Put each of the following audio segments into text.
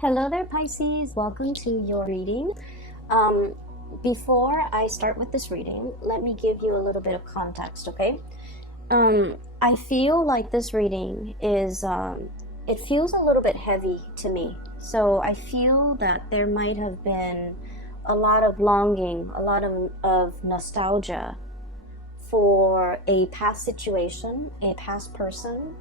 Hello there, Pisces. Welcome to your reading. Before I start with this reading, let me give you a little bit of context, okay? I feel like this reading is, it feels a little bit heavy to me. So I feel that there might have been a lot of longing, a lot of nostalgia for a past situation, a past person,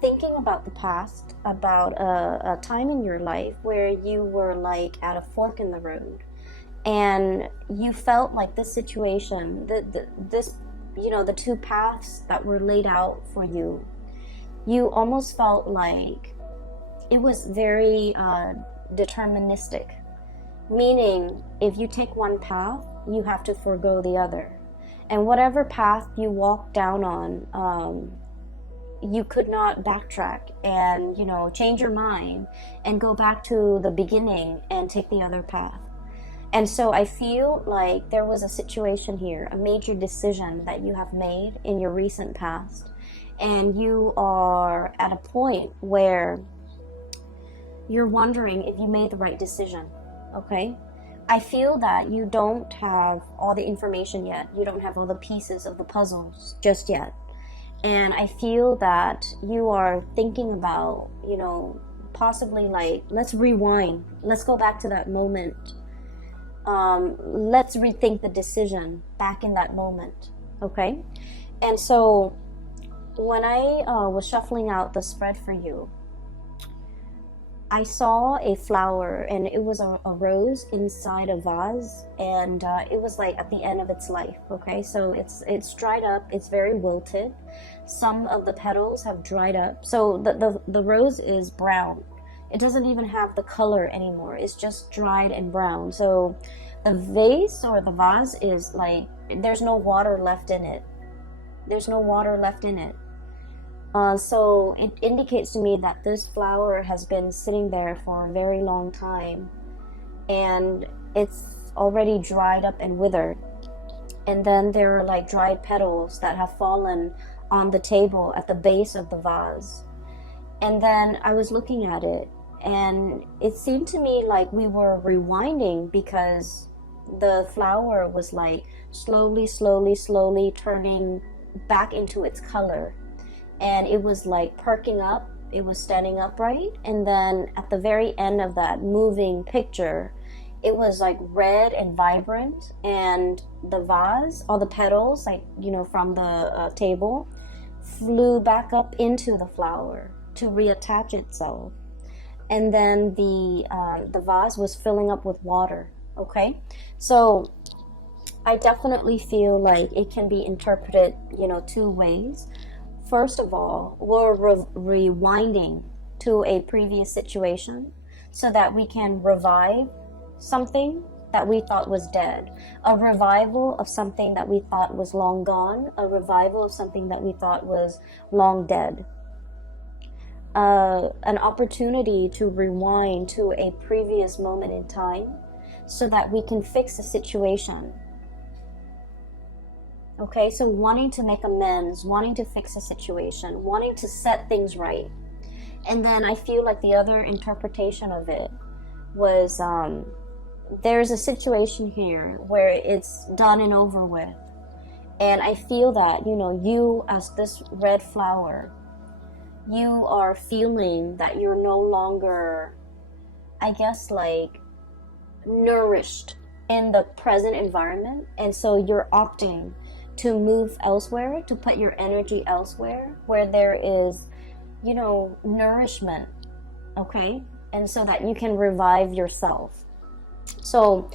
thinking about the past, about a time in your life where you were like at a fork in the road, and you felt like this situation, the two paths that were laid out for you, you almost felt like it was very deterministic, meaning if you take one path, you have to forego the other, and whatever path you walk down on, you could not backtrack and change your mind and go back to the beginning and take the other path. And so I feel like there was a situation here, a major decision that you have made in your recent past, and you are at a point where you're wondering if you made the right decision. Okay, I feel that you don't have all the information yet. You don't have all the pieces of the puzzles just yet. And I feel that you are thinking about, possibly like, let's rewind. Let's go back to that moment. Let's rethink the decision back in that moment. Okay? And so when I was shuffling out the spread for you, I saw a flower, and it was a rose inside a vase, and it was like at the end of its life. Okay, so it's dried up, it's very wilted. Some of the petals have dried up, so the rose is brown. It doesn't even have the color anymore, it's just dried and brown. So the vase or the vase is like, there's no water left in it. So it indicates to me that this flower has been sitting there for a very long time, and it's already dried up and withered. And then there are like dried petals that have fallen on the table at the base of the vase. And then I was looking at it, and it seemed to me like we were rewinding, because the flower was like slowly turning back into its color. And it was like perking up, it was standing upright, and then at the very end of that moving picture, it was like red and vibrant, and the vase, all the petals, like, from the table, flew back up into the flower to reattach itself. And then the vase was filling up with water. Okay, so I definitely feel like it can be interpreted, two ways. First of all, we're rewinding to a previous situation so that we can revive something that we thought was dead, a revival of something that we thought was long gone, a revival of something that we thought was long dead. An opportunity to rewind to a previous moment in time so that we can fix a situation. Okay, so wanting to make amends, wanting to fix a situation, wanting to set things right. And then I feel like the other interpretation of it was, there's a situation here where it's done and over with. And I feel that, you as this red flower, you are feeling that you're no longer, I guess, like, nourished in the present environment. And so you're opting to move elsewhere, to put your energy elsewhere where there is, nourishment, okay? And so that you can revive yourself. So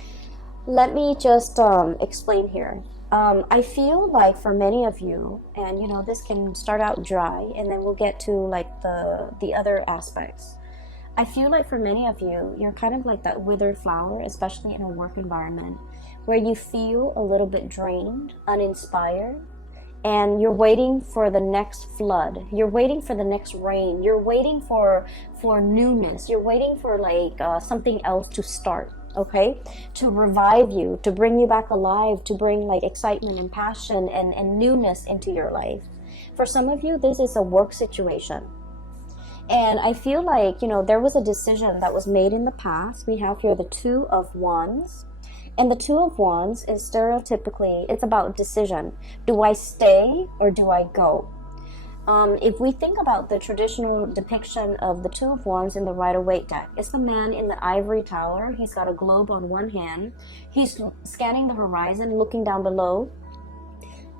let me just explain here. I feel like for many of you, and this can start out dry, and then we'll get to like the other aspects. I feel like for many of you, you're kind of like that withered flower, especially in a work environment, where you feel a little bit drained, uninspired, and you're waiting for the next flood. You're waiting for the next rain. You're waiting for newness. You're waiting for like something else to start, okay? To revive you, to bring you back alive, to bring like excitement and passion and newness into your life. For some of you, this is a work situation. And I feel like, there was a decision that was made in the past. We have here the Two of Wands. And the Two of Wands is stereotypically, it's about decision. Do I stay or do I go? If we think about the traditional depiction of the Two of Wands in the Rider-Waite deck, it's the man in the ivory tower. He's got a globe on one hand. He's scanning the horizon, looking down below.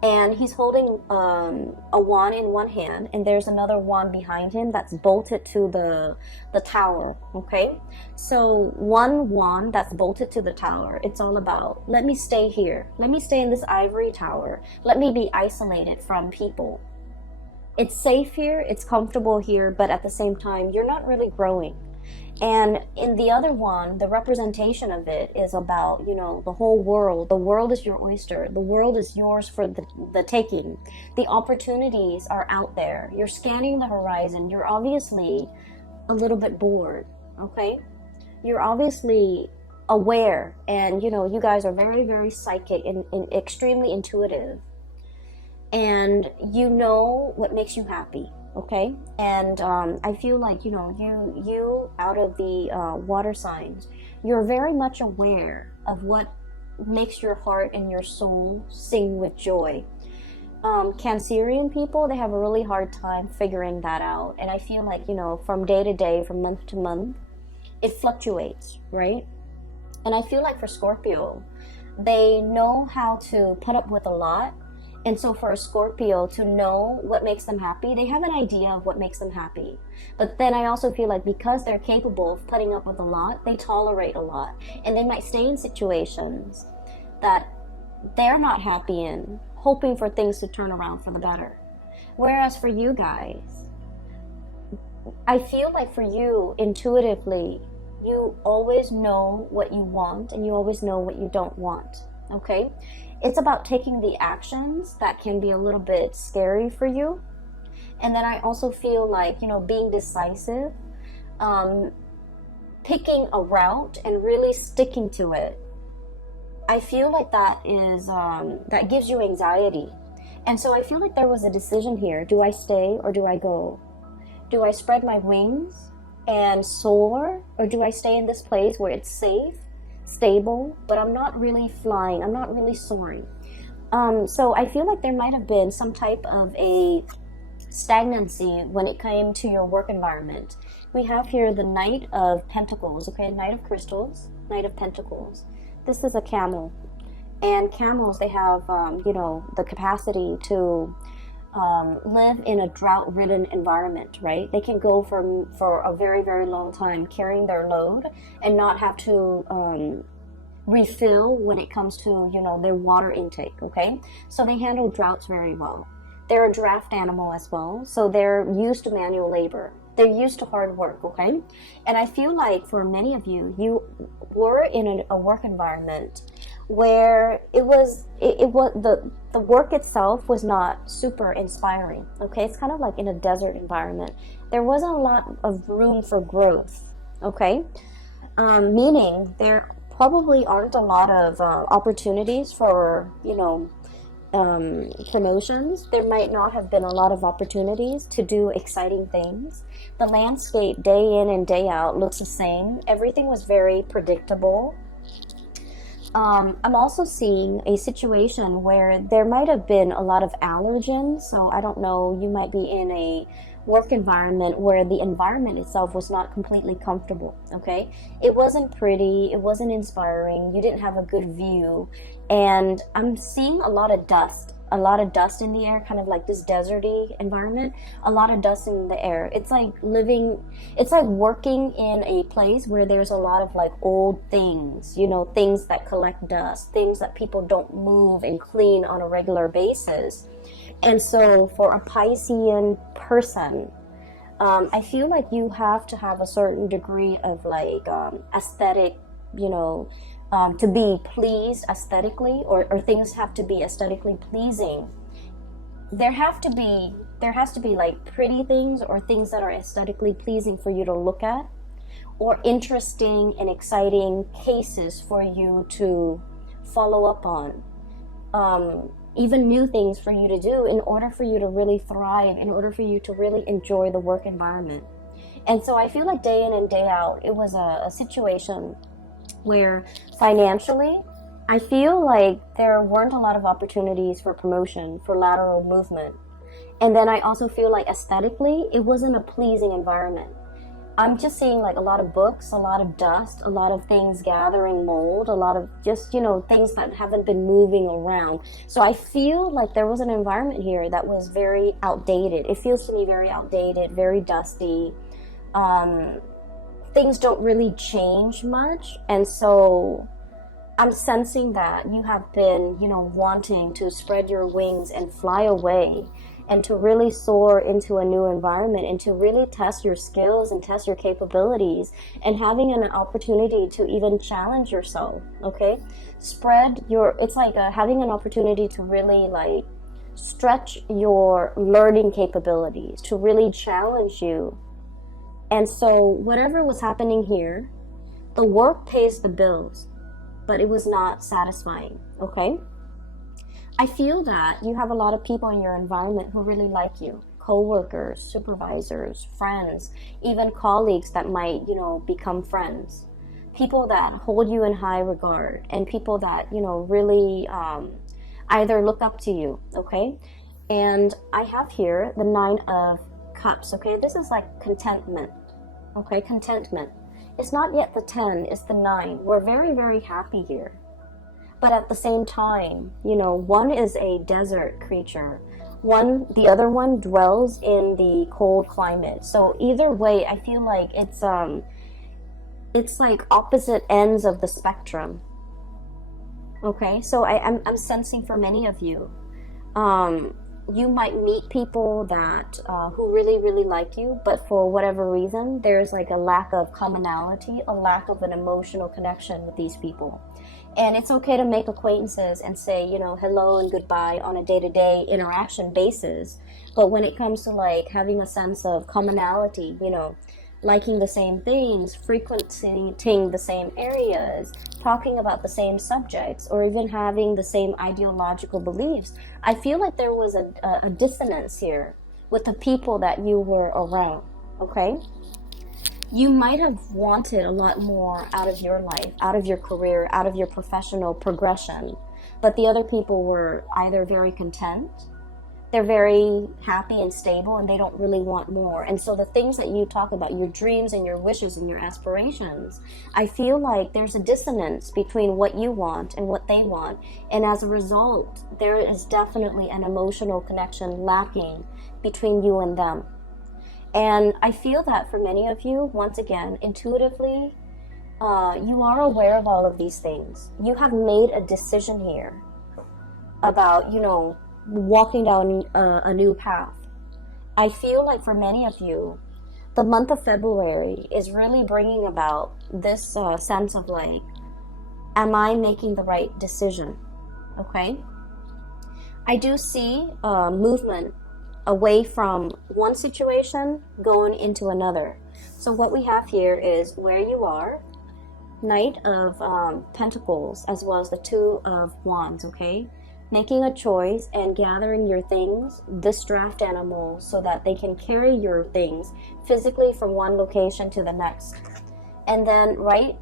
And he's holding a wand in one hand, and there's another wand behind him that's bolted to the tower, okay? So one wand that's bolted to the tower, it's all about, let me stay here. Let me stay in this ivory tower. Let me be isolated from people. It's safe here, it's comfortable here, but at the same time, you're not really growing. And in the other one, the representation of it is about, the whole world. The world is your oyster. The world is yours for the taking. The opportunities are out there. You're scanning the horizon. You're obviously a little bit bored, okay? You're obviously aware. And, you guys are very, very psychic and extremely intuitive. And you know what makes you happy. Okay, and I feel like, you out of the water signs, you're very much aware of what makes your heart and your soul sing with joy. Cancerian people, they have a really hard time figuring that out. And I feel like, from day to day, from month to month, it fluctuates, right? And I feel like for Scorpio, they know how to put up with a lot. And so for a Scorpio to know what makes them happy, they have an idea of what makes them happy. But then I also feel like because they're capable of putting up with a lot, they tolerate a lot. And they might stay in situations that they're not happy in, hoping for things to turn around for the better. Whereas for you guys, I feel like for you, intuitively, you always know what you want and you always know what you don't want, okay? It's about taking the actions that can be a little bit scary for you. And then I also feel like, being decisive, picking a route and really sticking to it. I feel like that is, that gives you anxiety. And so I feel like there was a decision here. Do I stay or do I go? Do I spread my wings and soar? Or do I stay in this place where it's safe, stable, but I'm not really flying, I'm not really soaring. So I feel like there might have been some type of a stagnancy when it came to your work environment. We have here the Knight of Pentacles, okay, Knight of Crystals, Knight of Pentacles. This is a camel, and camels, they have, the capacity to live in a drought-ridden environment, right? They can go for a very, very long time carrying their load and not have to refill when it comes to, their water intake, okay? So they handle droughts very well. They're a draft animal as well, so they're used to manual labor. They're used to hard work, okay? And I feel like for many of you, you were in a work environment where it was the work itself was not super inspiring, okay? It's kind of like in a desert environment. There wasn't a lot of room for growth, okay? Meaning there probably aren't a lot of opportunities for, promotions. There might not have been a lot of opportunities to do exciting things. The landscape day in and day out looks the same. Everything was very predictable. I'm also seeing a situation where there might have been a lot of allergens. So I don't know, you might be in a work environment where the environment itself was not completely comfortable, okay? It wasn't pretty, it wasn't inspiring, you didn't have a good view, and I'm seeing a lot of dust in the air, kind of like this deserty environment, a lot of dust in the air. It's like working in a place where there's a lot of like old things, things that collect dust, things that people don't move and clean on a regular basis. And so for a Piscean person, I feel like you have to have a certain degree of like aesthetic, to be pleased aesthetically, or things have to be aesthetically pleasing. There has to be like pretty things or things that are aesthetically pleasing for you to look at, or interesting and exciting cases for you to follow up on. Even new things for you to do in order for you to really thrive, in order for you to really enjoy the work environment. And so I feel like day in and day out, it was a situation where financially, I feel like there weren't a lot of opportunities for promotion, for lateral movement. And then I also feel like aesthetically, it wasn't a pleasing environment. I'm just seeing like a lot of books, a lot of dust, a lot of things gathering mold, a lot of just, you know, things that haven't been moving around. So I feel like there was an environment here that was very outdated. It feels to me very outdated, very dusty. Things don't really change much. And so I'm sensing that you have been, you know, wanting to spread your wings and fly away and to really soar into a new environment and to really test your skills and test your capabilities and having an opportunity to even challenge yourself, okay? It's like having an opportunity to really like stretch your learning capabilities, to really challenge you. And so whatever was happening here, the work pays the bills, but it was not satisfying, okay? I feel that you have a lot of people in your environment who really like you. Co-workers, supervisors, friends, even colleagues that might, you know, become friends. People that hold you in high regard and people that, you know, really either look up to you, okay? And I have here the 9 of Cups, okay? This is like contentment, okay? Contentment. It's not yet the 10, it's the 9. We're very, very happy here. But at the same time, you know, one is a desert creature. The other one dwells in the cold climate. So either way, I feel like it's like opposite ends of the spectrum. Okay, so I'm sensing for many of you, you might meet people that who really, really like you, but for whatever reason, there's like a lack of commonality, a lack of an emotional connection with these people. And it's okay to make acquaintances and say, you know, hello and goodbye on a day-to-day interaction basis. But when it comes to like having a sense of commonality, you know, liking the same things, frequenting the same areas, talking about the same subjects, or even having the same ideological beliefs, I feel like there was a dissonance here with the people that you were around, okay? You might have wanted a lot more out of your life, out of your career, out of your professional progression, but the other people were either very content, they're very happy and stable, and they don't really want more. And so the things that you talk about, your dreams and your wishes and your aspirations, I feel like there's a dissonance between what you want and what they want. And as a result, there is definitely an emotional connection lacking between you and them. And I feel that for many of you, once again, intuitively, you are aware of all of these things. You have made a decision here about, you know, walking down a new path. I feel like for many of you, the month of February is really bringing about this sense of like, am I making the right decision? Okay? I do see movement away from one situation going into another. So what we have here is where you are, Knight of Pentacles, as well as the 2 of Wands, okay? Making a choice and gathering your things, this draft animal, so that they can carry your things physically from one location to the next. And then right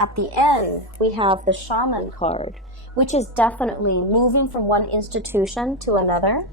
at the end, we have the Shaman card, which is definitely moving from one institution to another.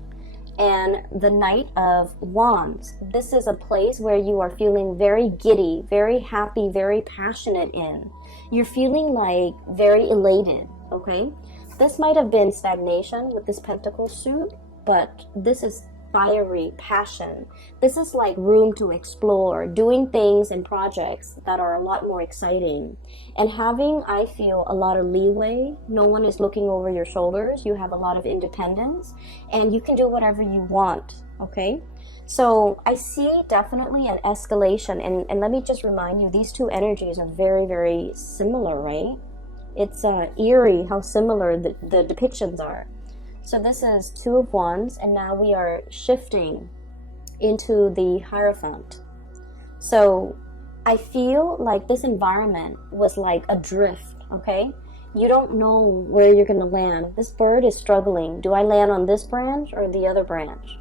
And the Knight of Wands, this is a place where you are feeling very giddy, very happy, very passionate in. You're feeling like very elated, okay? This might have been stagnation with this pentacle suit, but this is fiery passion. This is like room to explore, doing things and projects that are a lot more exciting. And having, I feel, a lot of leeway. No one is looking over your shoulders. You have a lot of independence, and you can do whatever you want, okay? So I see definitely an escalation, and let me just remind you, these two energies are very, very similar, right? It's eerie how similar the depictions are. So this is 2 of Wands, and now we are shifting into the Hierophant. So I feel like this environment was like adrift, okay? You don't know where you're going to land. This bird is struggling. Do I land on this branch or the other branch?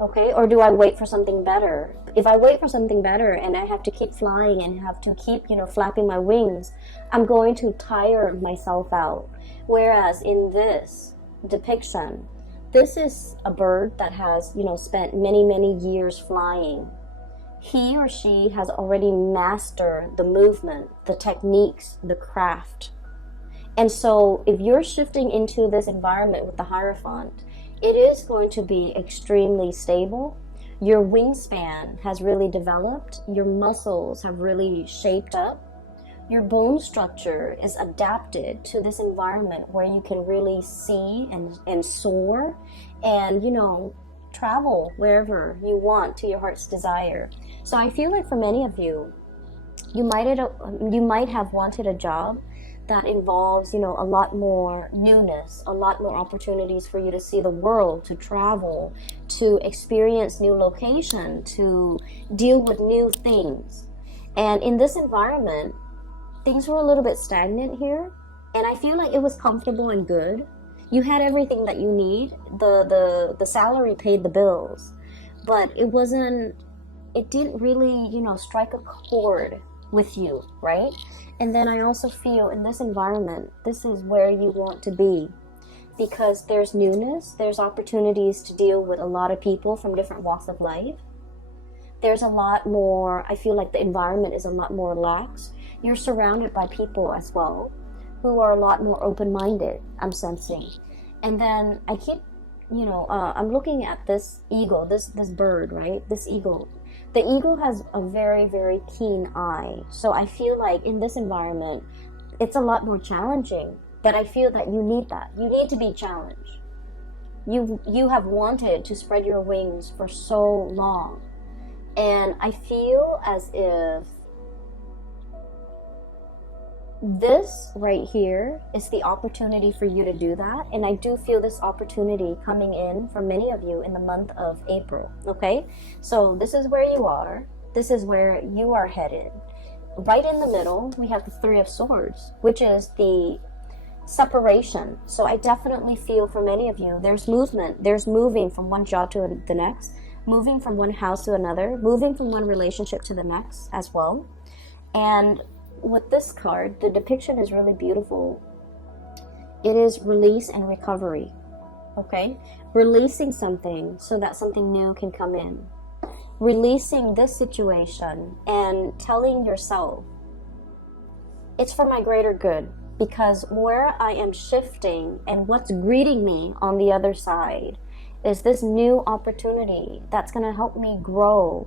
Okay, or do I wait for something better? If I wait for something better and I have to keep flying and have to keep, flapping my wings, I'm going to tire myself out. Whereas in this depiction, this is a bird that has, spent many, many years flying. He or she has already mastered the movement, the techniques, the craft. And so if you're shifting into this environment with the Hierophant, it is going to be extremely stable. Your wingspan has really developed. Your muscles have really shaped up. Your bone structure is adapted to this environment where you can really see and soar and, travel wherever you want to your heart's desire. So I feel like for many of you, you might have wanted a job that involves, a lot more newness, a lot more opportunities for you to see the world, to travel, to experience new location, to deal with new things. And in this environment, things were a little bit stagnant here, and I feel like it was comfortable and good. You had everything that you need. The salary paid the bills, but it didn't really, strike a chord with you, right? And then I also feel in this environment, this is where you want to be, because there's newness, there's opportunities to deal with a lot of people from different walks of life. There's a lot more, I feel like the environment is a lot more relaxed. You're surrounded by people as well who are a lot more open-minded, I'm sensing. And then I keep, I'm looking at this eagle, this bird, right? This eagle. The eagle has a very, very keen eye. So I feel like in this environment, it's a lot more challenging. But I feel that you need that. You need to be challenged. You have wanted to spread your wings for so long. And I feel as if this right here is the opportunity for you to do that. And I do feel this opportunity coming in for many of you in the month of April. Okay, so this is where you are. This is where you are headed. Right in the middle, we have the Three of Swords, which is the separation. So I definitely feel for many of you, there's movement. There's moving from one job to the next, moving from one house to another, moving from one relationship to the next as well. And with this card, the depiction is really beautiful. It is release and recovery. Okay? Releasing something so that something new can come in. Releasing this situation and telling yourself, it's for my greater good, because where I am shifting and what's greeting me on the other side is this new opportunity that's going to help me grow.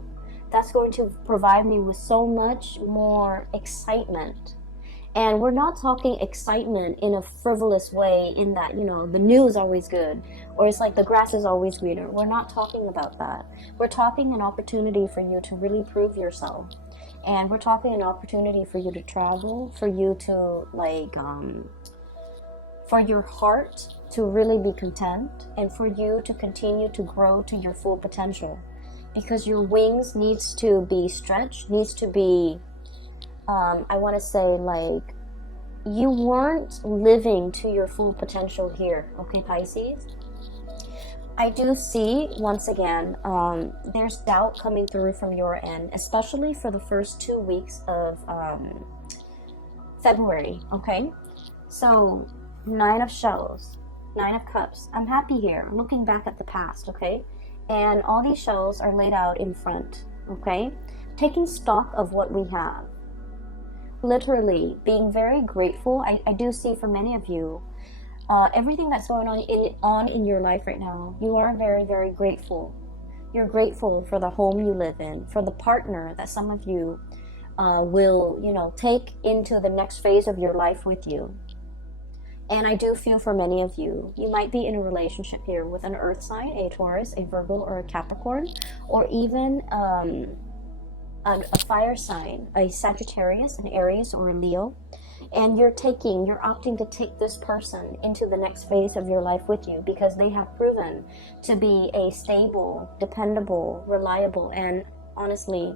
That's going to provide me with so much more excitement. And we're not talking excitement in a frivolous way in that, the news is always good, or it's like the grass is always greener. We're not talking about that. We're talking an opportunity for you to really prove yourself. And we're talking an opportunity for you to travel, for you to for your heart to really be content, and for you to continue to grow to your full potential. Because your wings needs to be stretched, needs to be, I want to say, like, you weren't living to your full potential here, okay, Pisces? I do see, once again, there's doubt coming through from your end, especially for the first 2 weeks of February, okay? So, 9 of shells, 9 of cups. I'm happy here. I'm looking back at the past, okay? And all these shells are laid out in front, okay? Taking stock of what we have. Literally being very grateful. I do see for many of you, everything that's going on in your life right now, you are very, very grateful. You're grateful for the home you live in, for the partner that some of you will, take into the next phase of your life with you. And I do feel for many of you, you might be in a relationship here with an earth sign, a Taurus, a Virgo, or a Capricorn, or even a fire sign, a Sagittarius, an Aries, or a Leo. And you're opting to take this person into the next phase of your life with you, because they have proven to be a stable, dependable, reliable, and honestly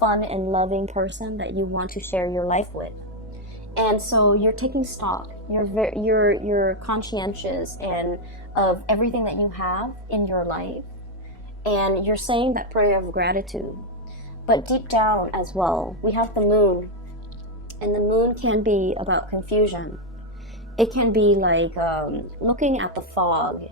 fun and loving person that you want to share your life with. And so you're taking stock. You're conscientious and of everything that you have in your life, and you're saying that prayer of gratitude. But deep down as well, we have the moon, and the moon can be about confusion. It can be like looking at the fog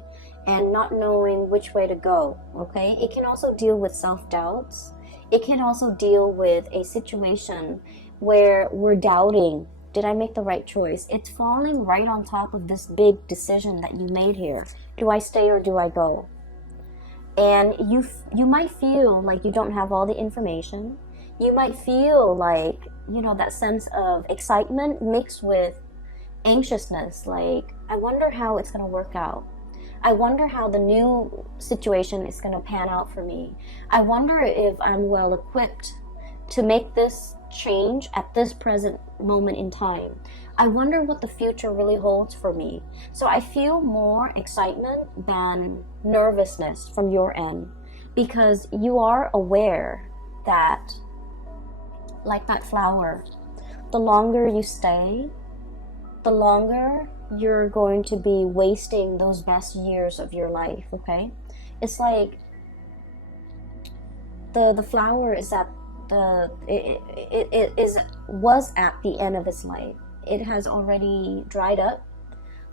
and not knowing which way to go, okay? It can also deal with self-doubts. It can also deal with a situation where we're doubting, did I make the right choice? It's falling right on top of this big decision that you made here. Do I stay or do I go? And you might feel like you don't have all the information. You might feel like, you know, that sense of excitement mixed with anxiousness, like, I wonder how it's going to work out. I wonder how the new situation is going to pan out for me. I wonder if I'm well equipped to make this change at this present moment in time. I wonder what the future really holds for me. So I feel more excitement than nervousness from your end, because you are aware that, like that flower, the longer you stay, the longer you're going to be wasting those best years of your life, okay? It's like the flower is at was at the end of its life. It has already dried up.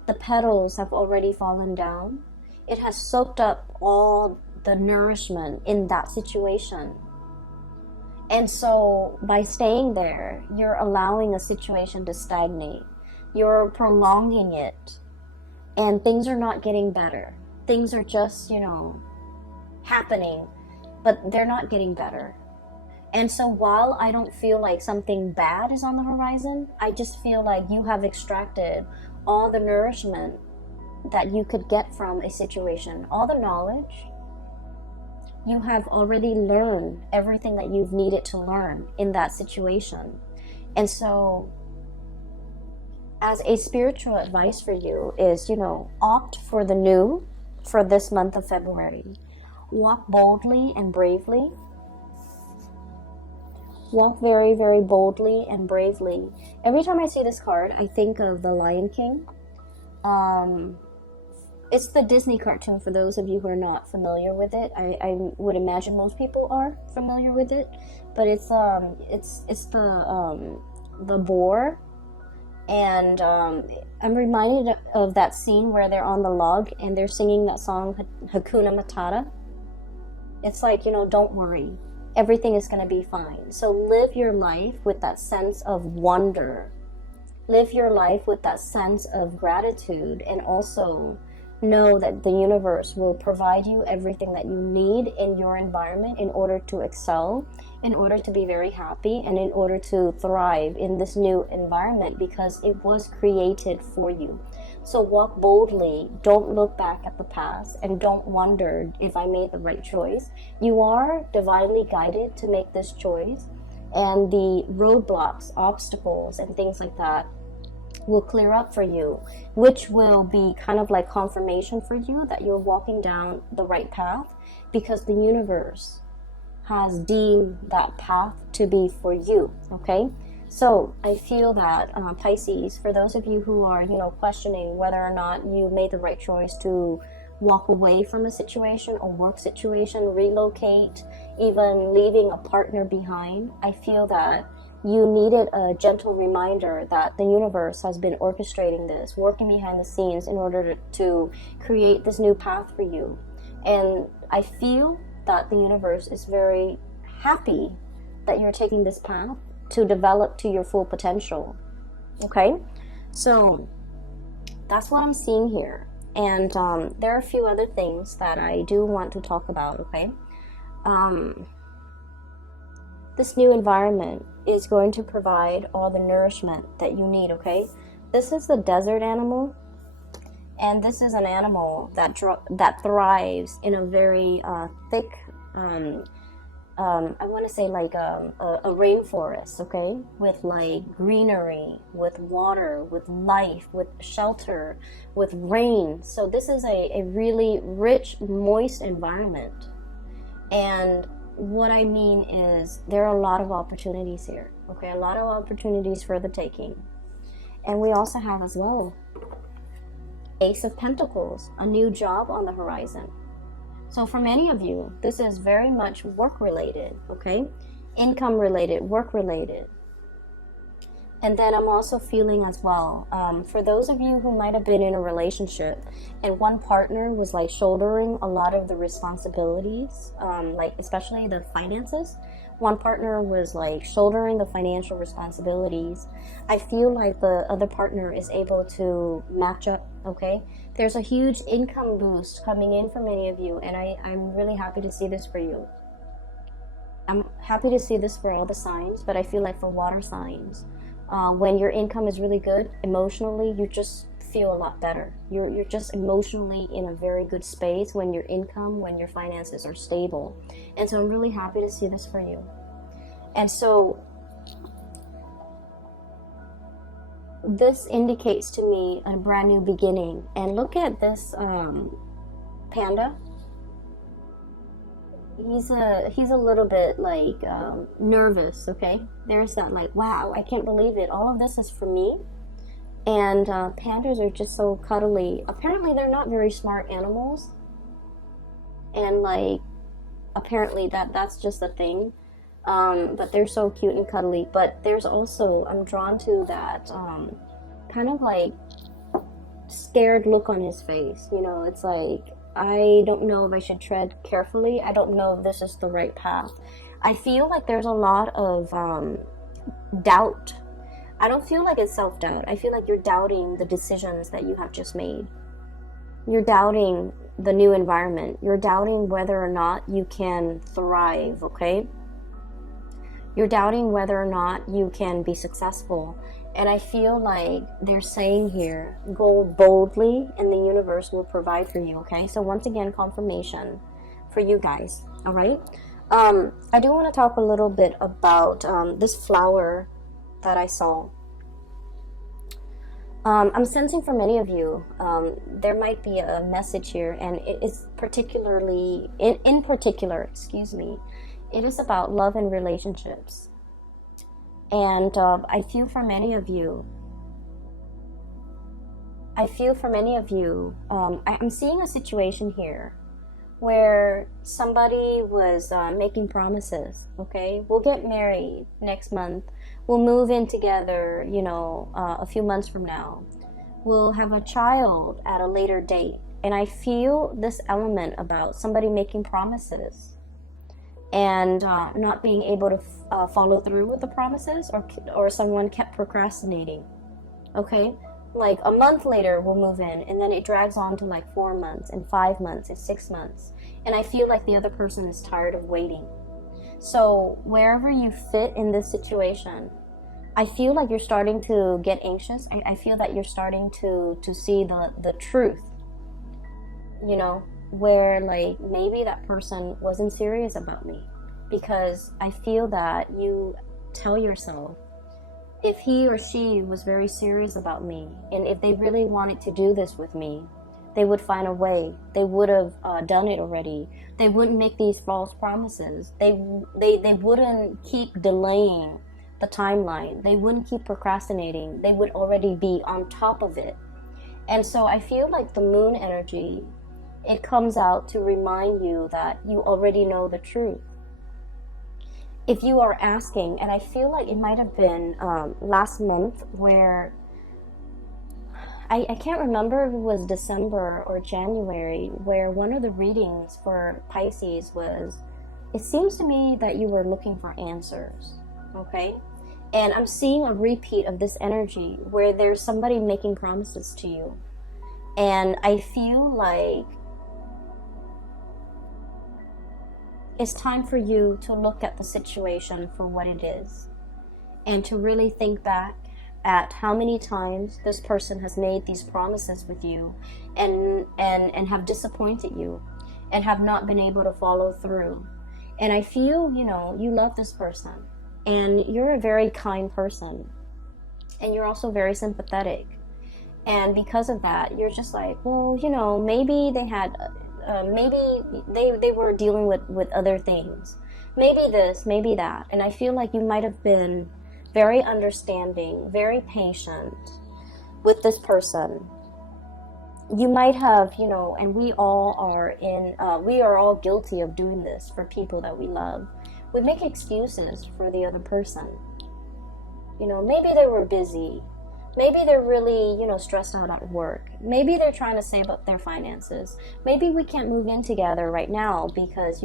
The petals have already fallen down. It has soaked up all the nourishment in that situation. And so by staying there, you're allowing a situation to stagnate. You're prolonging it. And things are not getting better. Things are just, you know, happening, but they're not getting better. And so while I don't feel like something bad is on the horizon, I just feel like you have extracted all the nourishment that you could get from a situation, all the knowledge. You have already learned everything that you've needed to learn in that situation. And so as a spiritual advice for you is, you know, opt for the new for this month of February. Walk boldly and bravely. Walk very, very boldly and bravely. Every time I see this card, I think of The Lion King. It's the Disney cartoon for those of you who are not familiar with it. I would imagine most people are familiar with it. But it's the boar. And I'm reminded of that scene where they're on the log and they're singing that song, Hakuna Matata. It's like, you know, don't worry. Everything is going to be fine. So live your life with that sense of wonder. Live your life with that sense of gratitude, and also know that the universe will provide you everything that you need in your environment in order to excel, in order to be very happy, and in order to thrive in this new environment, because it was created for you. So walk boldly, don't look back at the past, and don't wonder if I made the right choice. You are divinely guided to make this choice, and the roadblocks, obstacles, and things like that will clear up for you, which will be kind of like confirmation for you that you're walking down the right path, because the universe has deemed that path to be for you, okay? So I feel that Pisces, for those of you who are, you know, questioning whether or not you made the right choice to walk away from a situation or work situation, relocate, even leaving a partner behind, I feel that you needed a gentle reminder that the universe has been orchestrating this, working behind the scenes in order to create this new path for you. And I feel that the universe is very happy that you're taking this path to develop to your full potential. Okay? So that's what I'm seeing here. And there are a few other things that I do want to talk about, okay? This new environment is going to provide all the nourishment that you need, okay? This is the desert animal, and this is an animal that thrives in a very thick, I want to say like a rainforest, okay? With like greenery, with water, with life, with shelter, with rain. So this is a really rich, moist environment. And what I mean is there are a lot of opportunities here, okay? A lot of opportunities for the taking. And we also have as well Ace of Pentacles, a new job on the horizon. So for many of you, this is very much work related, okay? Income related, work related. And then I'm also feeling as well, for those of you who might have been in a relationship and one partner was like shouldering a lot of the responsibilities, like especially the finances, one partner was like shouldering the financial responsibilities. I feel like the other partner is able to match up, okay? There's a huge income boost coming in for many of you, and I'm really happy to see this for you. I'm happy to see this for all the signs, but I feel like for water signs, when your income is really good, emotionally, you just feel a lot better. You're just emotionally in a very good space when your income, when your finances are stable. And so I'm really happy to see this for you. And so this indicates to me a brand new beginning. And look at this panda. He's a little bit like nervous, okay? There's that like, wow, I can't believe it. All of this is for me. And pandas are just so cuddly. Apparently they're not very smart animals. And like, apparently that's just a thing. But they're so cute and cuddly. But there's also, I'm drawn to that kind of like scared look on his face. You know, it's like, I don't know if I should tread carefully. I don't know if this is the right path. I feel like there's a lot of doubt. I don't feel like it's self-doubt. I feel like you're doubting the decisions that you have just made. You're doubting the new environment. You're doubting whether or not you can thrive, okay? You're doubting whether or not you can be successful. And I feel like they're saying here, go boldly and the universe will provide for you, okay? So once again, confirmation for you guys, all right? I do want to talk a little bit about this flower that I saw. I'm sensing for many of you, there might be a message here, and it's particularly, in particular, excuse me, it is about love and relationships. And I feel for many of you, I'm seeing a situation here where somebody was making promises, okay? We'll get married next month. We'll move in together, you know, a few months from now. We'll have a child at a later date. And I feel this element about somebody making promises and not being able to follow through with the promises, or someone kept procrastinating, okay? Like a month later we'll move in, and then it drags on to like 4 months and 5 months and 6 months, and I feel like the other person is tired of waiting. So wherever you fit in this situation, I feel like you're starting to get anxious. I feel that you're starting to see the truth, you know, where like maybe that person wasn't serious about me, because I feel that you tell yourself, if he or she was very serious about me, and if they really wanted to do this with me, they would find a way. They would have done it already. They wouldn't make these false promises. They wouldn't keep delaying the timeline. They wouldn't keep procrastinating. They would already be on top of it. And so I feel like the moon energy, it comes out to remind you that you already know the truth. If you are asking, and I feel like it might have been last month, where I can't remember if it was December or January, where one of the readings for Pisces was, it seems to me that you were looking for answers, okay? And I'm seeing a repeat of this energy where there's somebody making promises to you. And I feel like it's time for you to look at the situation for what it is, and to really think back at how many times this person has made these promises with you and have disappointed you and have not been able to follow through. And I feel, you know, you love this person, and you're a very kind person, and you're also very sympathetic. And because of that, you're just like, well, you know, maybe they had maybe they were dealing with other things, maybe this, maybe that. And I feel like you might have been very understanding, very patient with this person. you might have, and we all are we are all guilty of doing this for people that we love. We make excuses for the other person. Maybe they were busy. Maybe they're really, stressed out at work. Maybe they're trying to save up their finances. Maybe we can't move in together right now because,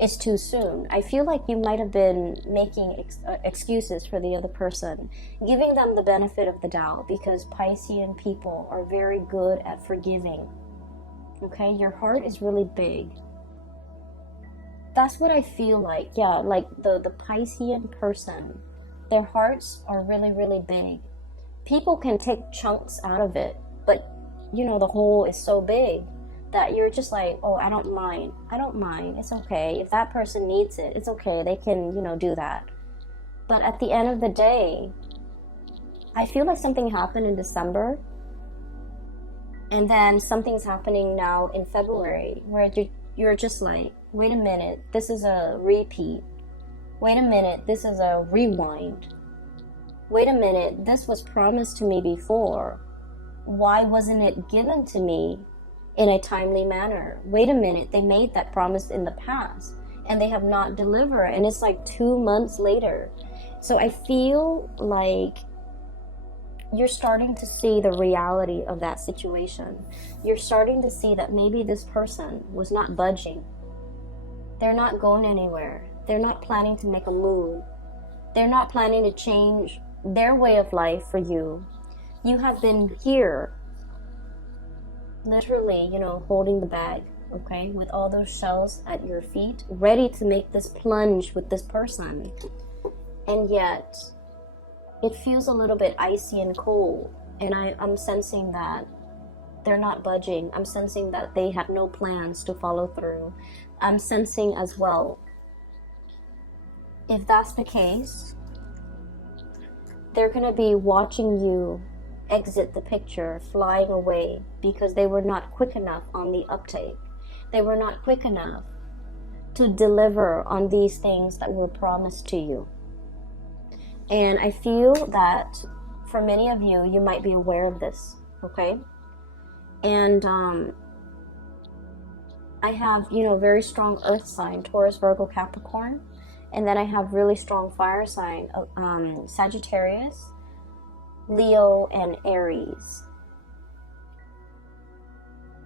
it's too soon. I feel like you might have been making excuses for the other person, giving them the benefit of the doubt, because Piscean people are very good at forgiving. Okay, your heart is really big. That's what I feel like. Yeah, like the Piscean person, their hearts are really, really big. People can take chunks out of it, but the hole is so big that you're just like, oh, I don't mind. It's okay. If that person needs it, it's okay. They can, do that. But at the end of the day, I feel like something happened in December, and then something's happening now in February, where you're just like, wait a minute, this is a repeat. Wait a minute, this is a rewind. Wait a minute, this was promised to me before. Why wasn't it given to me in a timely manner? Wait a minute, they made that promise in the past and they have not delivered, and it's like 2 months later. So I feel like you're starting to see the reality of that situation. You're starting to see that maybe this person was not budging. They're not going anywhere. They're not planning to make a move. They're not planning to change their way of life for you. You have been here, literally, holding the bag, okay, with all those shells at your feet, ready to make this plunge with this person. And yet, it feels a little bit icy and cold. And I'm sensing that they're not budging. I'm sensing that they have no plans to follow through. I'm sensing as well, if that's the case, they're going to be watching you exit the picture, flying away, because they were not quick enough on the uptake. They were not quick enough to deliver on these things that were promised to you. And I feel that for many of you, you might be aware of this, okay? And I have, very strong earth sign, Taurus, Virgo, Capricorn. And then I have really strong fire sign, Sagittarius, Leo, and Aries.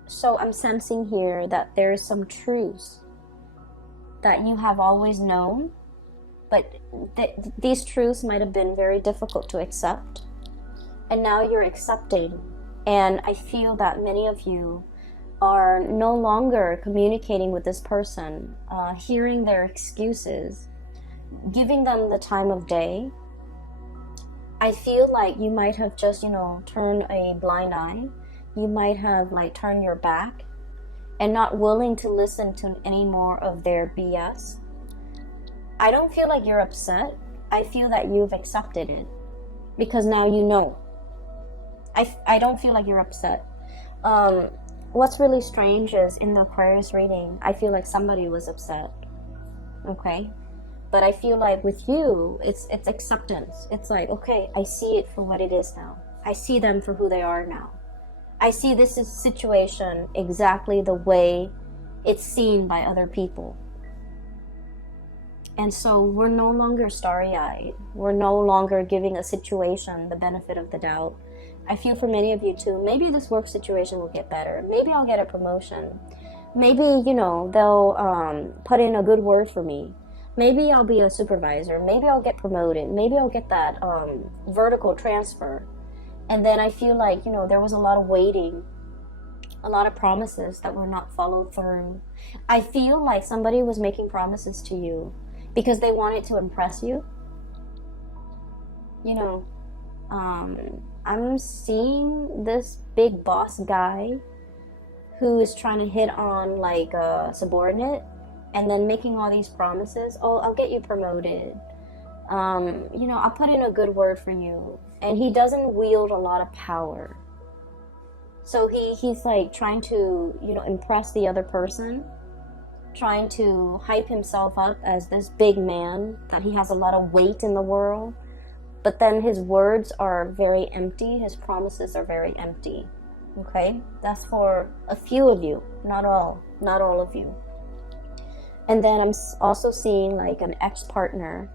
So I'm sensing here that there is some truths that you have always known, but these truths might have been very difficult to accept. And now you're accepting. And I feel that many of you are no longer communicating with this person, hearing their excuses, giving them the time of day. I feel like you might have just, turned a blind eye. You might have turned your back and not willing to listen to any more of their BS. I don't feel like you're upset. I feel that you've accepted it because now you know. I don't feel like you're upset. What's really strange is in the Aquarius reading, I feel like somebody was upset. Okay? But I feel like with you, it's acceptance. It's like, okay, I see it for what it is now. I see them for who they are now. I see this situation exactly the way it's seen by other people. And so we're no longer starry-eyed. We're no longer giving a situation the benefit of the doubt. I feel for many of you too, maybe this work situation will get better. Maybe I'll get a promotion. Maybe, they'll put in a good word for me. Maybe I'll be a supervisor. Maybe I'll get promoted. Maybe I'll get that vertical transfer. And then I feel like, there was a lot of waiting, a lot of promises that were not followed through. I feel like somebody was making promises to you because they wanted to impress you. I'm seeing this big boss guy who is trying to hit on a subordinate and then making all these promises. Oh, I'll get you promoted. I'll put in a good word for you. And he doesn't wield a lot of power. So he's trying to, impress the other person, trying to hype himself up as this big man, that he has a lot of weight in the world. But then his words are very empty. His promises are very empty. Okay, that's for a few of you, not all of you. And then I'm also seeing like an ex-partner,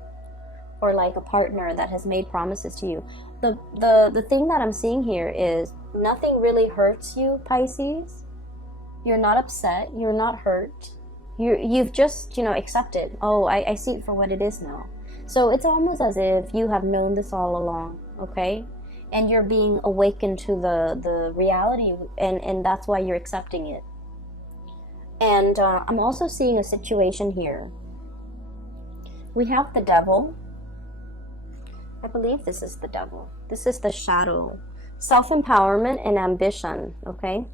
or like a partner that has made promises to you. The thing that I'm seeing here is nothing really hurts you, Pisces. You're not upset, you're not hurt. You've just, accepted. Oh, I see it for what it is now. So it's almost as if you have known this all along, okay? And you're being awakened to the reality, and that's why you're accepting it. And I'm also seeing a situation here. We have the devil. I believe this is the devil. This is the shadow. Self-empowerment and ambition, okay?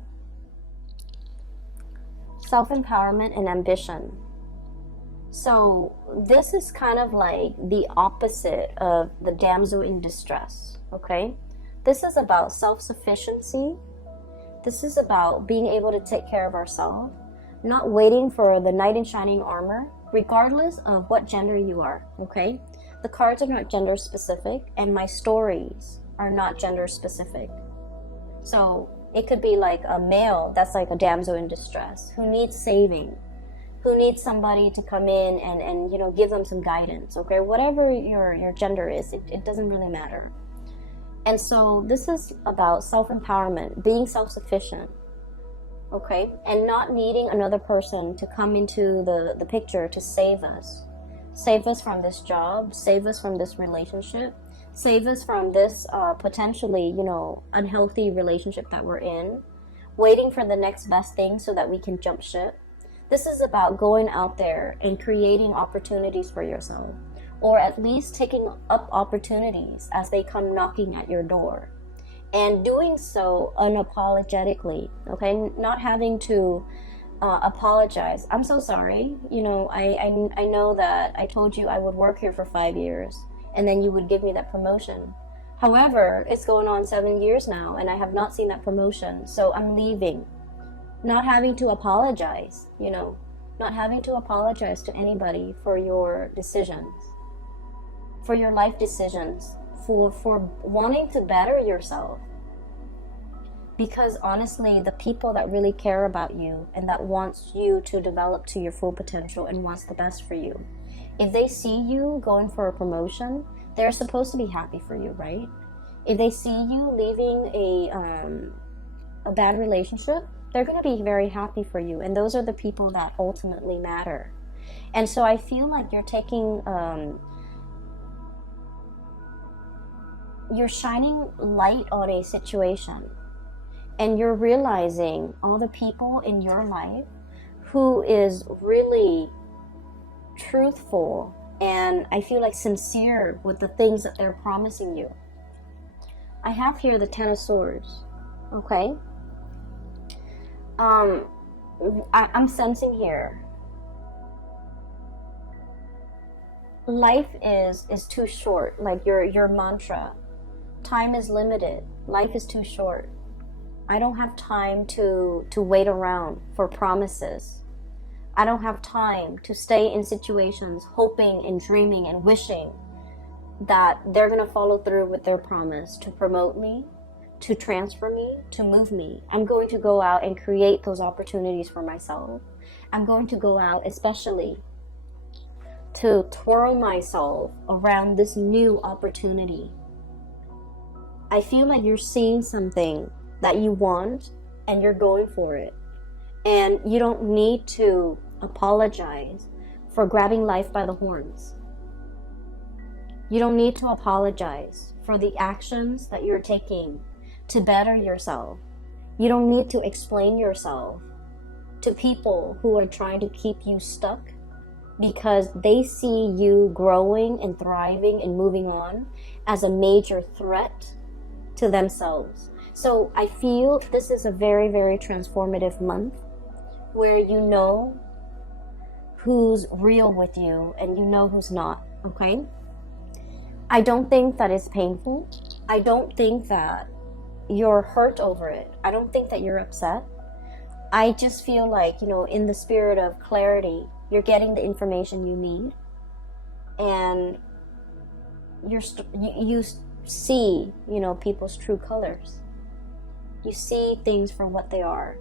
Self-empowerment and ambition. So this is kind of like the opposite of the damsel in distress, okay? This is about self-sufficiency. This is about being able to take care of ourselves, not waiting for the knight in shining armor, regardless of what gender you are, okay? The cards are not gender specific, and my stories are not gender specific. So it could be like a male that's like a damsel in distress who needs saving, who needs somebody to come in and give them some guidance, okay? Whatever your gender is, it doesn't really matter. And so this is about self-empowerment, being self-sufficient, okay? And not needing another person to come into the picture to save us. Save us from this job, save us from this relationship, save us from this potentially, unhealthy relationship that we're in, waiting for the next best thing so that we can jump ship. This is about going out there and creating opportunities for yourself, or at least taking up opportunities as they come knocking at your door, and doing so unapologetically, okay? Not having to apologize. I'm so sorry. I know that I told you I would work here for 5 years and then you would give me that promotion. However, it's going on 7 years now and I have not seen that promotion, so I'm leaving. Not having to apologize, not having to apologize to anybody for your decisions, for your life decisions, for wanting to better yourself. Because honestly, the people that really care about you and that wants you to develop to your full potential and wants the best for you, if they see you going for a promotion, they're supposed to be happy for you, right? If they see you leaving a bad relationship, they're going to be very happy for you. And those are the people that ultimately matter. And so I feel like you're taking, you're shining light on a situation. And you're realizing all the people in your life who is really truthful and I feel like sincere with the things that they're promising you. I have here the Ten of Swords, okay? I'm sensing here, life is too short, like your mantra. Time is limited. Life is too short. I don't have time to wait around for promises. I don't have time to stay in situations hoping and dreaming and wishing that they're going to follow through with their promise to promote me, to transfer me, to move me. I'm going to go out and create those opportunities for myself. I'm going to go out especially to twirl myself around this new opportunity. I feel like you're seeing something that you want and you're going for it. And you don't need to apologize for grabbing life by the horns. You don't need to apologize for the actions that you're taking to better yourself. You don't need to explain yourself to people who are trying to keep you stuck because they see you growing and thriving and moving on as a major threat to themselves. So I feel this is a very, very transformative month where you know who's real with you and you know who's not, okay? I don't think that it's painful. I don't think that you're hurt over it. I don't think that you're upset. I just feel like, in the spirit of clarity, you're getting the information you need and you see, people's true colors. You see things for what they are.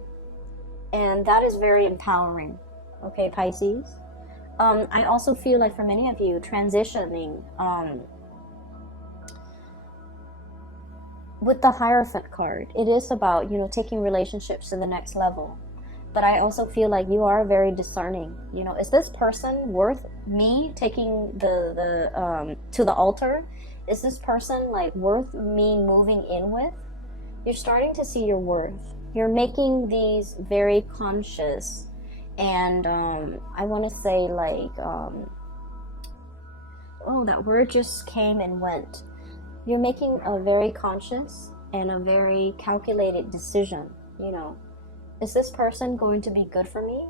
And that is very empowering. Okay, Pisces. I also feel like for many of you, transitioning with the Hierophant card, it is about, you know, taking relationships to the next level. But I also feel like you are very discerning. You know, is this person worth me taking to the altar? Is this person like worth me moving in with? You're starting to see your worth. You're making these very conscious and I want to say like oh, that word just came and went. You're making a very conscious and a very calculated decision. You know, is this person going to be good for me?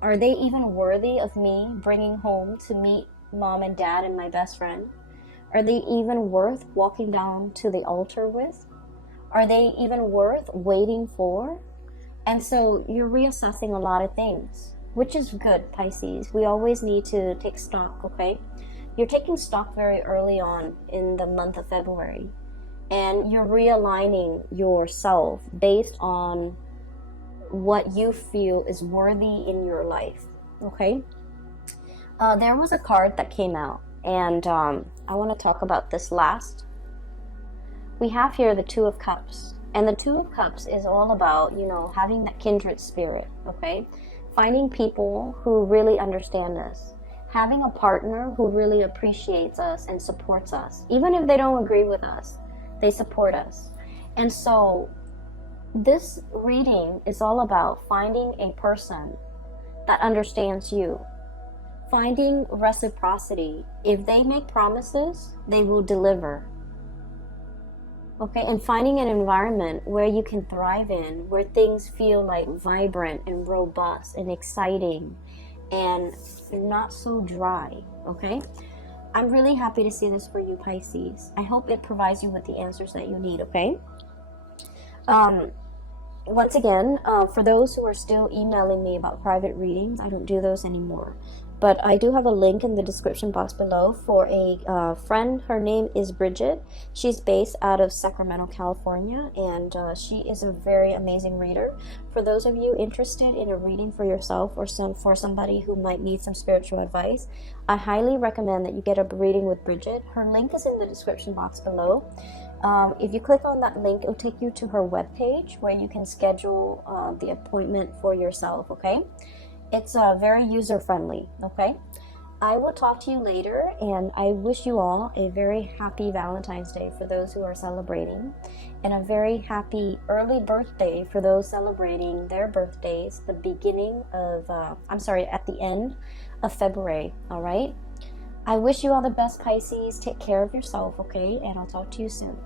Are they even worthy of me bringing home to meet mom and dad and my best friend? Are they even worth walking down to the altar with? Are they even worth waiting for? And so you're reassessing a lot of things, which is good, Pisces. We always need to take stock, okay? You're taking stock very early on in the month of February, and you're realigning yourself based on what you feel is worthy in your life, okay? There was a card that came out, and I want to talk about this last. We have here the Two of Cups, and the Two of Cups is all about, you know, having that kindred spirit, okay? Finding people who really understand us, having a partner who really appreciates us and supports us. Even if they don't agree with us, they support us. And so this reading is all about finding a person that understands you, finding reciprocity. If they make promises, they will deliver. Okay, and finding an environment where you can thrive in, where things feel like vibrant and robust and exciting and not so dry, okay? I'm really happy to see this for you, Pisces. I hope it provides you with the answers that you need, okay? Once again, for those who are still emailing me about private readings, I don't do those anymore. But I do have a link in the description box below for a friend. Her name is Bridget. She's based out of Sacramento, California, and she is a very amazing reader. For those of you interested in a reading for yourself or for somebody who might need some spiritual advice, I highly recommend that you get a reading with Bridget. Her link is in the description box below. If you click on that link, it'll take you to her webpage where you can schedule the appointment for yourself, okay? It's very user-friendly, okay? I will talk to you later, and I wish you all a very happy Valentine's Day for those who are celebrating, and a very happy early birthday for those celebrating their birthdays, at the end of February, all right? I wish you all the best, Pisces. Take care of yourself, okay? And I'll talk to you soon.